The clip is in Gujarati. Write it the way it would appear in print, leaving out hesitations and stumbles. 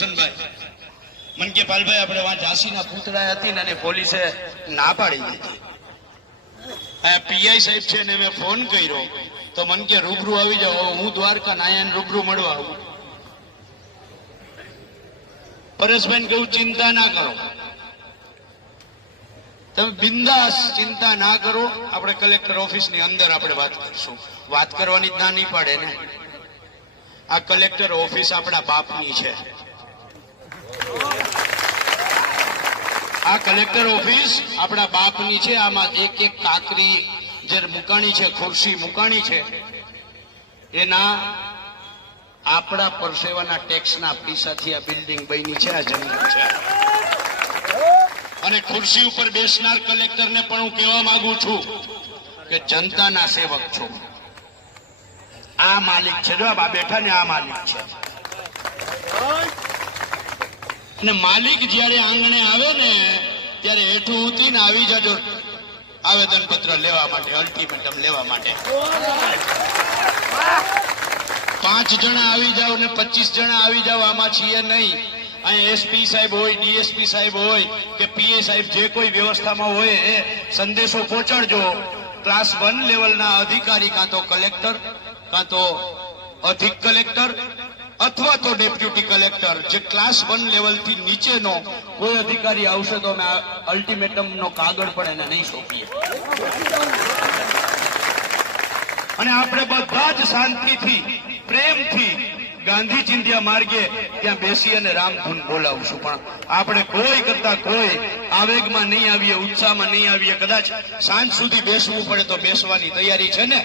मन के पालभाई આપણે वहां झांसीના પૂતળા હતી ને પોલીસે ના પાડી દીધી। આ પીઆઈ સાહેબ છે ને મેં ફોન કર્યો તો મન કે રૂબરૂ આવી જાઓ। હું દ્વારકા નાયન રૂબરૂ મળવા આવું। પરેશભાઈ કહ્યું चिंता ना करो, તમે બિંદાસ चिंता ना करो। આપણે કલેક્ટર ઓફિસની અંદર આપણે વાત કરશું। વાત કરવાની જ ના નહીં પાડે ને। આ કલેક્ટર ઓફિસ આપણા બાપની છે। આ કલેક્ટર ઓફિસ આપણા બાપની છે। આમાં એક એક કાકરી જે મુકાણી છે, ખુરશી મુકાણી છે, એના આપણા પરસેવાના ટેક્સના પૈસાથી આ બિલ્ડિંગ બની છે, આ જમીન છે। અને ખુરશી ઉપર બેસનાર કલેક્ટરને પણ હું કહેવા માંગુ છું કે જનતાના સેવક છો। આ માલિક છે, જો આ બેઠા ને આ માલિક છે। અને માલિક જયારે આંગણે આવે ને ત્યારે હેઠું ઉતરીને આવી જજો આવેદન પત્ર લેવા માટે, અલ્ટિમેટમ લેવા માટે। 5 જણા આવી જાવ ને 25 જણા આવી જાવ, આમાં છીએ નહીં। અહીં એસપી સાહેબ હોય, ડીએસપી સાહેબ હોય કે પીએ સાહેબ, જે કોઈ વ્યવસ્થામાં હોય એ સંદેશો પહોંચાડજો। ક્લાસ 1 લેવલના અધિકારી કાં તો કલેક્ટર, કાં તો અધિક કલેક્ટર અથવા તો ડેપ્યુટી કલેક્ટર, જે ક્લાસ 1 લેવલ થી નીચેનો કોઈ અધિકારી આવશે તો અમે અલ્ટિમેટમ નો કાગળ પણ એને નહીં સોંપીએ। અને આપણે બધા જ શાંતિથી, પ્રેમથી ગાંધી ચિંધ્યા માર્ગે ત્યાં બેસી અને રામધૂન બોલાવશું। પણ આપણે કોઈ કરતા કોઈ આવેગમાં નહીં આવીએ, ઉત્સાહમાં નહીં આવીએ। કદાચ સાંજ સુધી બેસવું પડે તો બેસવાની તૈયારી છે ને?